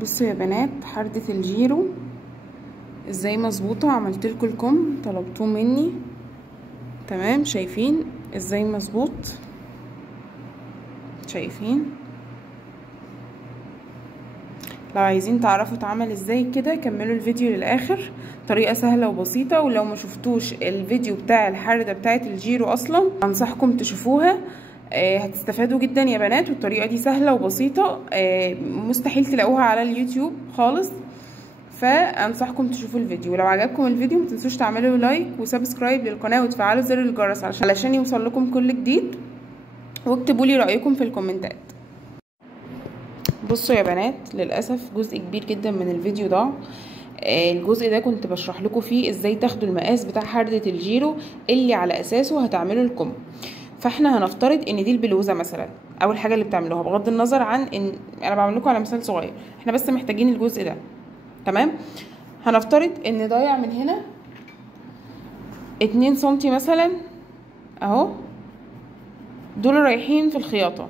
بصوا يا بنات، حردة الجيرو ازاي مظبوطه. عملت لكم الكم طلبتوه مني، تمام؟ شايفين ازاي مظبوط؟ شايفين؟ لو عايزين تعرفوا اتعمل ازاي كده كملوا الفيديو للاخر. طريقه سهله وبسيطه، ولو ما شفتوش الفيديو بتاع الحردة بتاعه الجيرو اصلا انصحكم تشوفوها. هتستفادوا جدا يا بنات، والطريقه دي سهله وبسيطه، مستحيل تلاقوها على اليوتيوب خالص. فانصحكم تشوفوا الفيديو. ولو عجبكم الفيديو متنسوش تعملوا لايك وسبسكرايب للقناه وتفعلوا زر الجرس علشان يوصل لكم كل جديد، واكتبوا لي رايكم في الكومنتات. بصوا يا بنات، للاسف جزء كبير جدا من الفيديو ضاع. الجزء ده كنت بشرح لكم فيه ازاي تاخدوا المقاس بتاع حردة الجيرو اللي على اساسه هتعملوا الكم. فاحنا هنفترض ان دي البلوزه مثلا. اول حاجه اللي بتعملوها بغض النظر عن ان انا بعمل لكم على مثال صغير، احنا بس محتاجين الجزء ده، تمام؟ هنفترض ان ضايع من هنا 2 سنتي مثلا اهو، دول رايحين في الخياطة،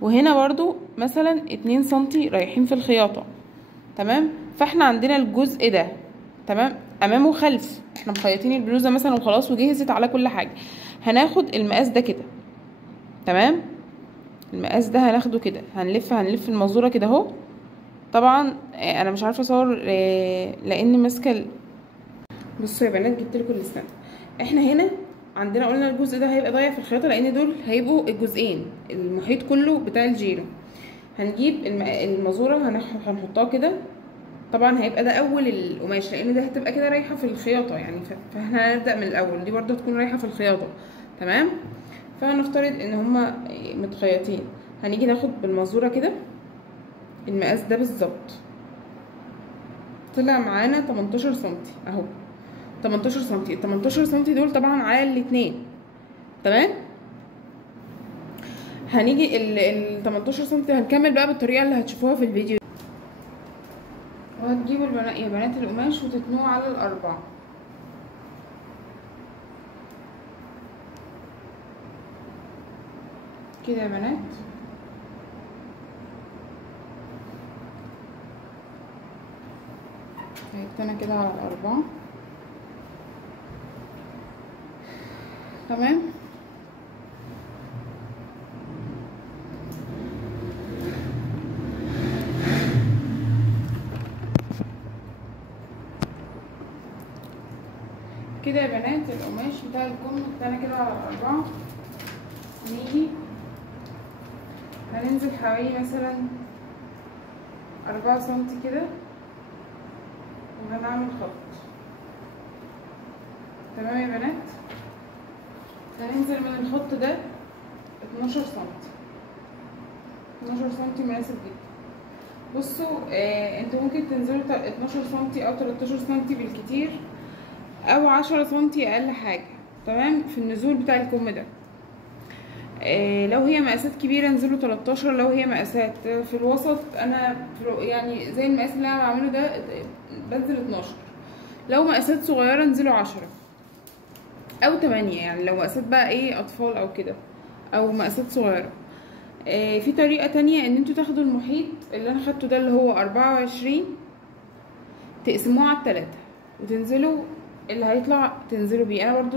وهنا برضو مثلا 2 سنتي رايحين في الخياطة، تمام؟ فاحنا عندنا الجزء ده، تمام، امام وخلف. احنا مخيطين البلوزة مثلا وخلاص وجهزت على كل حاجة. هناخد المقاس ده كده، تمام؟ المقاس ده هناخده كده، هنلف المزورة كده اهو. طبعا انا مش عارفة اصور لان ماسكة. بصوا يا بنات، جبت لكم الستاند. احنا هنا عندنا قلنا الجزء ده هيبقى ضايع في الخياطه، لان دول هيبقوا الجزئين المحيط كله بتاع الجيرو. هنجيب المازوره هنحطها كده. طبعا هيبقى ده اول القماش، لان ده هتبقى كده رايحه في الخياطه يعني، فاحنا هنبدا من الاول. دي برده تكون رايحه في الخياطه، تمام؟ فهنفترض ان هما متخيطين. هنيجي ناخد بالمازوره كده المقاس ده بالظبط. طلع معانا 18 سنتي اهو، 18 سنتي. ال 18 سنتي دول طبعا على الاتنين، تمام؟ هنيجي ال 18 سنتي هنكمل بقى بالطريقه اللي هتشوفوها في الفيديو. وهتجيبوا يا بنات القماش وتتنوه على الاربعه كده يا بنات. هيتنى كده على الاربعه، تمام؟ كده يا بنات القماش بتاع الكم اتنى كده على الاربعه. نيجي هننزل حوالي مثلا 4 سنتي كده، وهنعمل خط، تمام يا بنات؟ هننزل من الخط ده 12 سنتي. 12 سنتي مناسب جدا. بصوا انتوا ممكن تنزلوا 12 سنتي او 13 سنتي بالكتير، او 10 سنتي اقل حاجه، تمام؟ في النزول بتاع الكم ده. لو هي مقاسات كبيره انزلوا 13، لو هي مقاسات في الوسط انا يعني زي المقاس اللي انا بعمله ده بنزل 12. لو مقاسات صغيره انزلوا 10 او 8، يعني لو مقاسات بقى ايه اطفال او كده، او مقاسات صغيره. في طريقه تانية ان انتوا تاخدوا المحيط اللي انا خدته ده اللي هو 24، تقسموه على 3 وتنزلوا اللي هيطلع تنزلوا بيه. انا برضو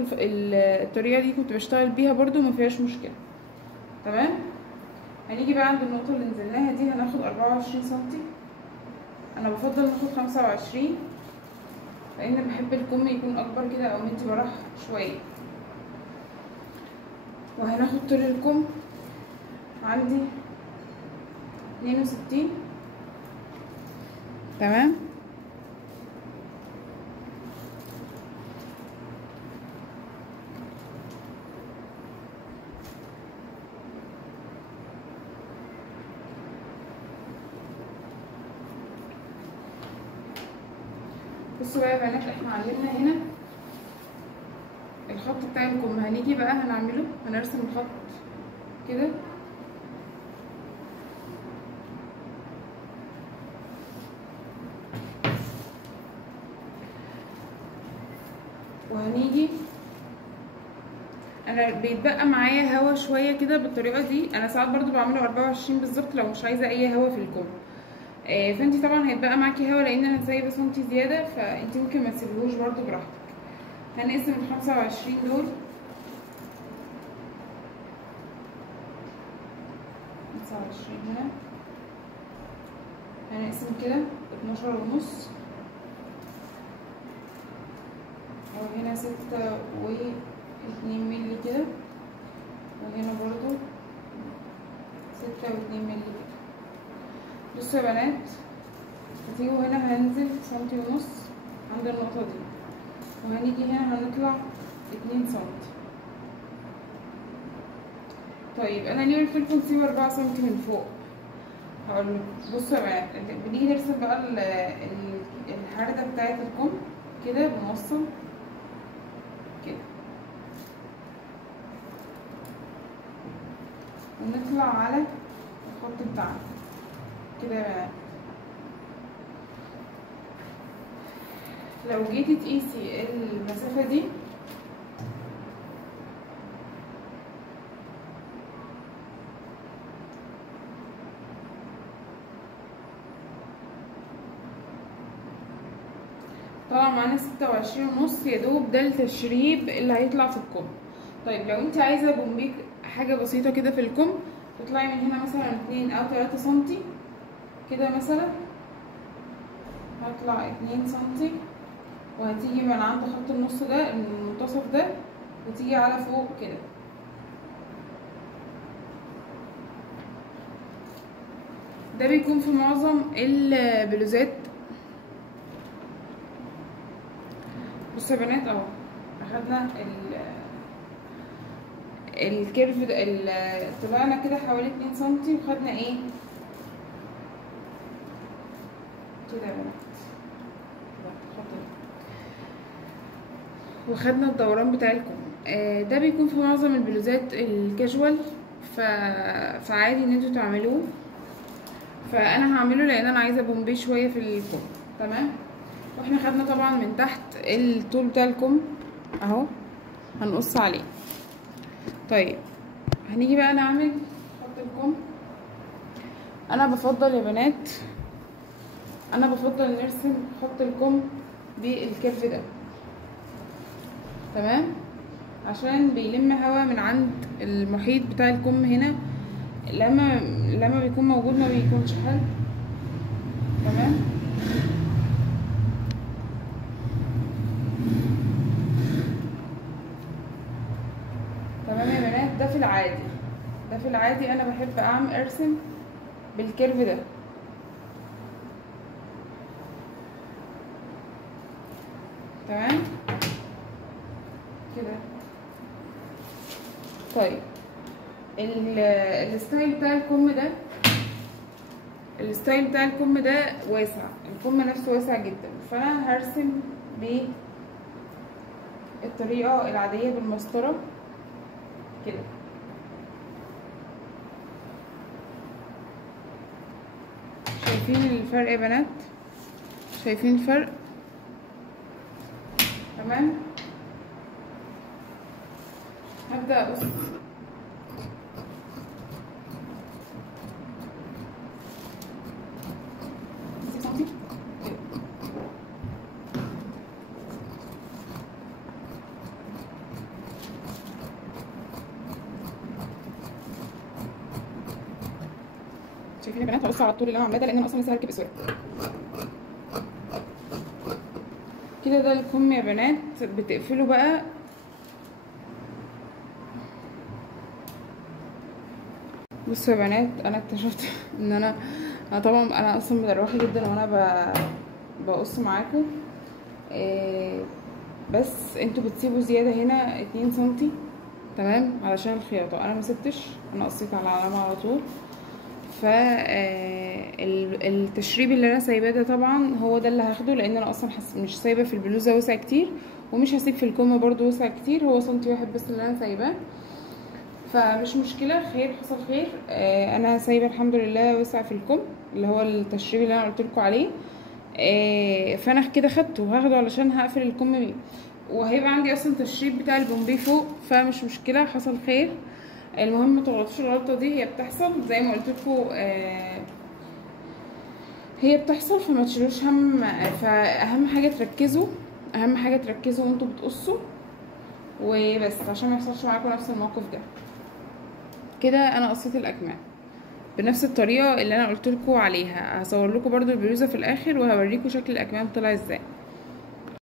الطريقه دي كنت بشتغل بيها برضو ما فيهاش مشكله، تمام؟ هنيجي بقى عند النقطه اللي نزلناها دي هناخد 24 سنتي. انا بفضل ناخد 25 لان بحب الكم يكون اكبر كده او مدي براح شويه. وهناخد طول الكم عندي 62، تمام؟ بصوا بقى يا بنات، احنا علمنا هنا الخط بتاع الكم. هنيجي بقى هنعمله، هنرسم الخط كده، وهنيجي انا بيتبقى معايا هوا شويه كده بالطريقه دي. انا ساعات برضو بعمله 24 بالظبط لو مش عايزه اي هوا في الكم. فانتي طبعا هيتبقى معاكي هوا لان انا سايبه سنتي زياده، فانتي ممكن ما تسيبيهوش برضو براحتك. هنقسم ال 25 دول 25 هنا، هنقسم كده 12.5 او هنا 6.2 مللي كده، وهنا برضو 6.2 مللي كده. بصوا يا بنات، هتيجوا هنا هننزل سنتي ونص عند النقطة دي، وهنيجي هنا هنطلع 2 سنتي. طيب انا ليه قلتلكوا نسيب 4 سنتي من فوق؟ هقولك. بصوا يا بنات، بنيجي نرسم بقى الحردة بتاعت الكم كده، بنوصل كده ونطلع على الخط بتاعنا كده يا بنات. لو جيتي تقيسي المسافة دي طبعا معانا 26.5 يا دوب، ده التشريب اللي هيطلع في الكم. طيب لو انت عايزة بومبيك حاجة بسيطة كده في الكم، تطلعي من هنا مثلا 2 أو 3 سنتي كده مثلا، هطلع 2 سنتي وهتيجي من عند خط النص ده المنتصف ده وتيجي على فوق كده. ده بيكون في معظم البلوزات. بصوا يا بنات، اهو اخدنا الكيرف ده، طلعنا كده حوالي 2 سنتي وخدنا ايه كده يا بنات، وخدنا الدوران بتاع الكم. ده بيكون في معظم البلوزات الكاجوال، فعادي ان انتوا تعملوه. فانا هعمله لان انا عايزه بومبي شويه في الكم. تمام. واحنا خدنا طبعا من تحت الطول بتاع الكم اهو، هنقص عليه. طيب هنيجي بقى نعمل خط الكم. انا بفضل يا بنات، انا بفضل نرسم خط الكم بالكيرف ده. تمام، عشان بيلم هوا من عند المحيط بتاع الكم هنا، لما بيكون موجود ما بيكونش حلو. تمام. تمام يا بنات، ده في العادي، ده في العادي انا بحب ارسم بالكيرف ده. تمام كده. طيب الستايل بتاع الكم ده، الستايل بتاع الكم ده واسع، الكم نفسه واسع جدا، فانا هرسم بالطريقه العاديه بالمسطره كده. شايفين الفرق يا بنات؟ شايفين الفرق؟ تمام. هبدأ اقص شايفين يا بنات؟ هقص على الطول اللي انا عاملاه ده لان انا اصلا لسه هركب اسوره كده. ده الكم يا بنات، بتقفله بقى. بصوا يا بنات، انا اكتشفت ان انا طبعا انا اصلا مدروخه جدا وانا بقص معاكم، بس انتوا بتسيبوا زياده هنا 2 سنتي. تمام، علشان الخياطه انا ما سبتش، انا قصيت على العلامه على طول. التشريب اللي انا سايباه ده طبعا هو ده اللي هاخده، لان انا اصلا مش سايبه في البلوزه وسع كتير، ومش هسيب في الكم برضو وسع كتير، هو سنتي واحد بس اللي انا سايباه، فمش مشكله، خير حصل خير. انا سايبه الحمد لله وسع في الكم اللي هو التشريب اللي انا قلتلكوا عليه. فانا كده خدته وهاخده علشان هقفل الكم بيه، وهيبقى عندي اصلا تشريب بتاع البومبي فوق، فمش مشكله، حصل خير. المهم متغلطوش الغلطه دي، هي بتحصل زي ما قلتلكوا. هي بتحصل فما تشيلوش هم. فاهم حاجه تركزوا، اهم حاجه تركزوا وانتوا بتقصوا وبس، عشان ما يحصلش معاكم نفس الموقف ده. كده انا قصيت الاكمام بنفس الطريقه اللي انا قلت لكم عليها. هصور لكم برضو البلوزه في الاخر وهوريكم شكل الاكمام طلع ازاي.